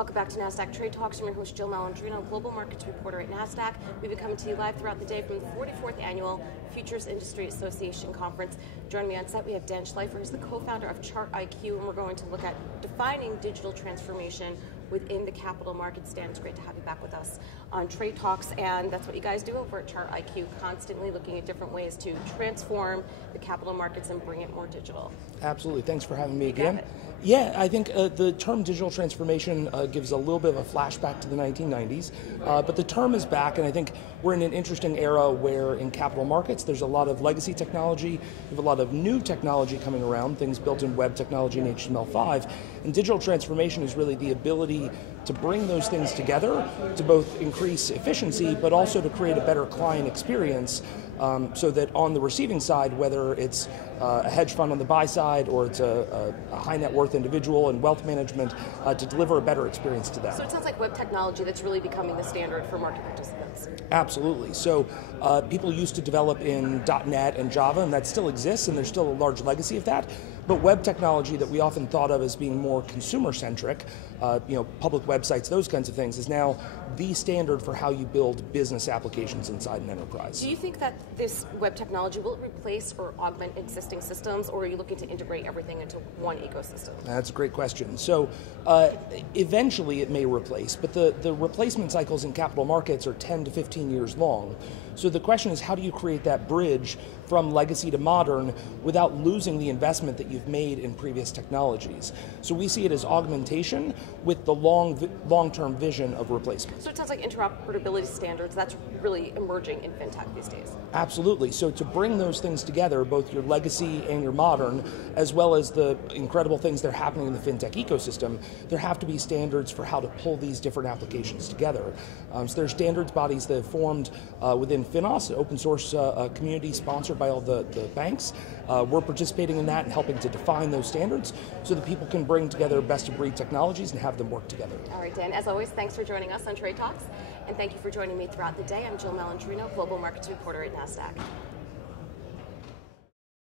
Welcome back to Nasdaq Trade Talks. I'm your host, Jill Malandrino, Global Markets Reporter at Nasdaq. We've been coming to you live throughout the day from the 44th Annual Futures Industry Association Conference. Joining me on set, we have Dan Schleifer, who's the co-founder of Chart IQ, and we're going to look at defining digital transformation within the capital markets. Dan, it's great to have you back with us on Trade Talks, and that's what you guys do over at Chart IQ, constantly looking at different ways to transform the capital markets and bring it more digital. Absolutely. Thanks for having me again. Yeah, I think the term digital transformation gives a little bit of a flashback to the 1990s, but the term is back, and I think we're in an interesting era where in capital markets there's a lot of legacy technology, we have a lot of new technology coming around, things built in web technology and HTML5, and digital transformation is really the ability to bring those things together to both increase efficiency but also to create a better client experience, so that on the receiving side, whether it's a hedge fund on the buy side or it's a high net worth individual in wealth management, to deliver a better experience to them. So it sounds like web technology that's really becoming the standard for market participants. Absolutely. So people used to develop in .NET and Java, and that still exists, and there's still a large legacy of that. But web technology that we often thought of as being more consumer-centric, public websites, those kinds of things, is now the standard for how you build business applications inside an enterprise. Do you think that this web technology will it replace or augment existing systems, or are you looking to integrate everything into one ecosystem? That's a great question. So eventually it may replace, but the replacement cycles in capital markets are 10 to 15 years long. So the question is, how do you create that bridge from legacy to modern without losing the investment that you've made in previous technologies? So we see it as augmentation with the long-term vision of replacement. So it sounds like interoperability standards, that's really emerging in fintech these days. Absolutely. So to bring those things together, both your legacy and your modern, as well as the incredible things that are happening in the fintech ecosystem, there have to be standards for how to pull these different applications together. So there's standards bodies that have formed within FinOS, an open source community sponsored by all the banks. We're participating in that and helping to define those standards so that people can bring together best of breed technologies and have them work together. All right, Dan, as always, thanks for joining us on Trade Talks, and thank you for joining me throughout the day. I'm Jill Malandrino, Global Markets Reporter at Nasdaq.